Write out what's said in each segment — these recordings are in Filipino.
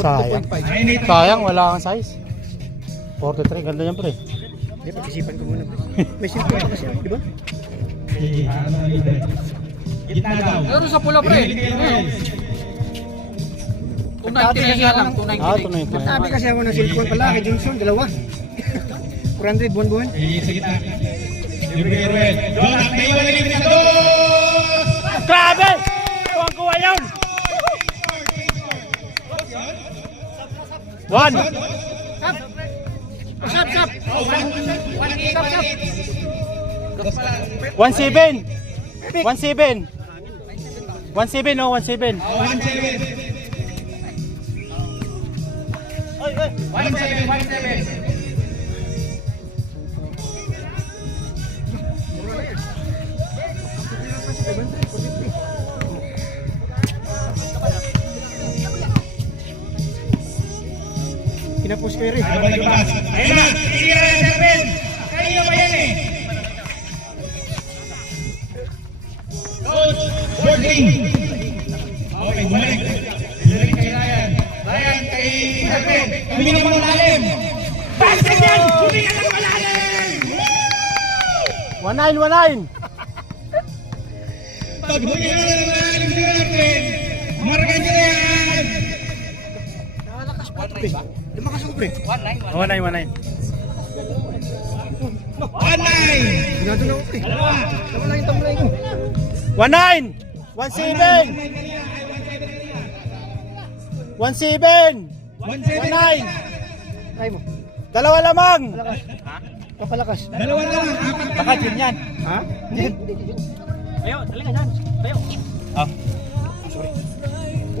Sayang. Sayang, wala kang size. 43, ganda yan pre. Hindi, pag-isipan ko muna. May simple pa kasi, di ba? Pero sa pula pre. 299 lang, 299. Ah, ito na ito. Sabi kasi ako ng cellphone pala, kay Johnson, dalawa. 400 buwan-buwan. Grabe! Kuha yun! 1! Sap, sap. 1-7! 1-7! 1-7 no, 1-7. Oy, oy. 17. Kinapos ko rin. Ayun na, tira yan, Serben. Kayo ba yan eh? Jordan. Okay, bumalik. Bumalik kay Ryan. Ryan kay Serben. Huminga mo lalim. Basta yan! Huminga mo lalim! 1-9, 1-9! Pag huminga mo lalim, Serben. Marga nyo na yan! Lumakas ako, pre. 1-9, 1-9. 1-9! Ginado na ako, pre. Tama lang yung tamlay ko. 1-9! 1-7! 1-7! 1-9! Try mo. Dalawa lamang! Palakas. Kapalakas. Dalawa lang, apat. Baka dyan yan. Ha? Ayo, dali ka dyan. Tayo.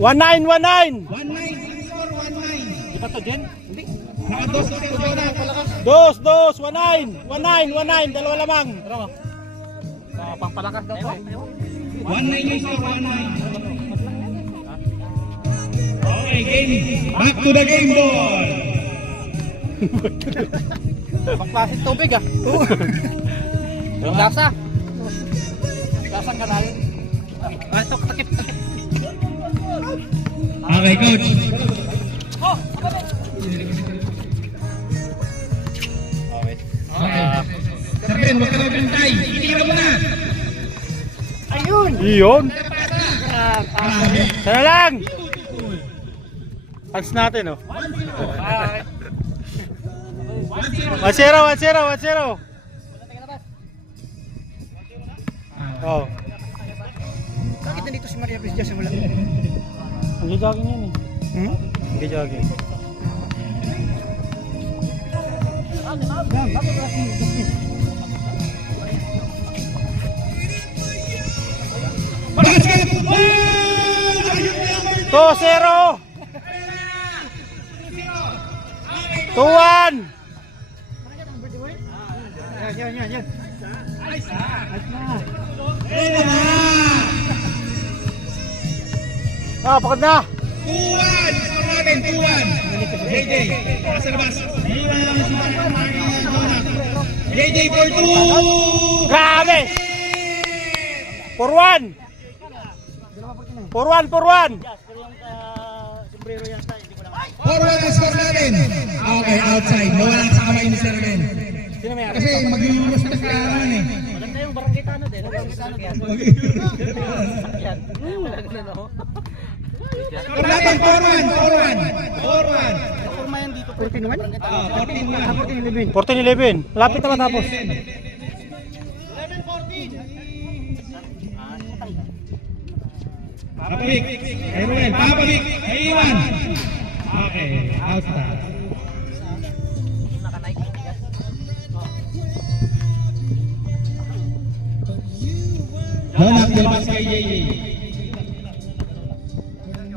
1-9, 1-9! 1-9, score 1-9. Di ba to dyan? Hindi. Nakados na ito na. Dos, 1-9! 1-9, 1-9! Dalawa lamang! Pampalakas daw to eh. 1-9 yung score, 1-9. Okay, game. Back to the game, ball. Pangklasin tubig ah. Yung lasa. Lasang kanalin. Ah, ito, takip. Okay, coach. Oh! Okay. Okay. Serben, huwag ka na bintay. Itira mo na. Ayun! Iyon! Grabe. Sana lang! Hands natin oh. 1-0, 1-0! Oh. Bakit nandito si Maria Pres dyan sa wala? Nag-jogging yan eh. Hmm? Nag-jogging. Basketball! 2-0! 2-1! Yan. Ah, pagod na! 2-1! Score natin, 2-1. JJ, nasa labas. JJ for 2! Grabe! 4-1! 4-1! 4-1 ang score natin. Okay, outside. Nawala sa kamay ni Serben. Kasi maglulubos na sila naman eh. Maganda yung barangitano din. Barangitano din. Score natin, 4-1. 4-1. Kurmayan dito. 14-1? 14-11. Malapit na matapos. Papabik. Kay Ruel. Papabik. Kay Iwan. Okay, outside. Donak, dilabas kay JJ.